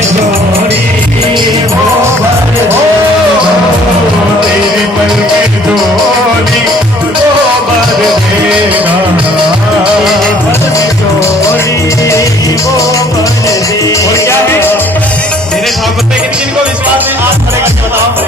में चोरी वो भर तेरी पल में चोरी वो भर देगा पल में चोरी वो भर देगा। और क्या है मेरे ठाकुर पे किन को विश्वास है? आप खड़े करके बताओ।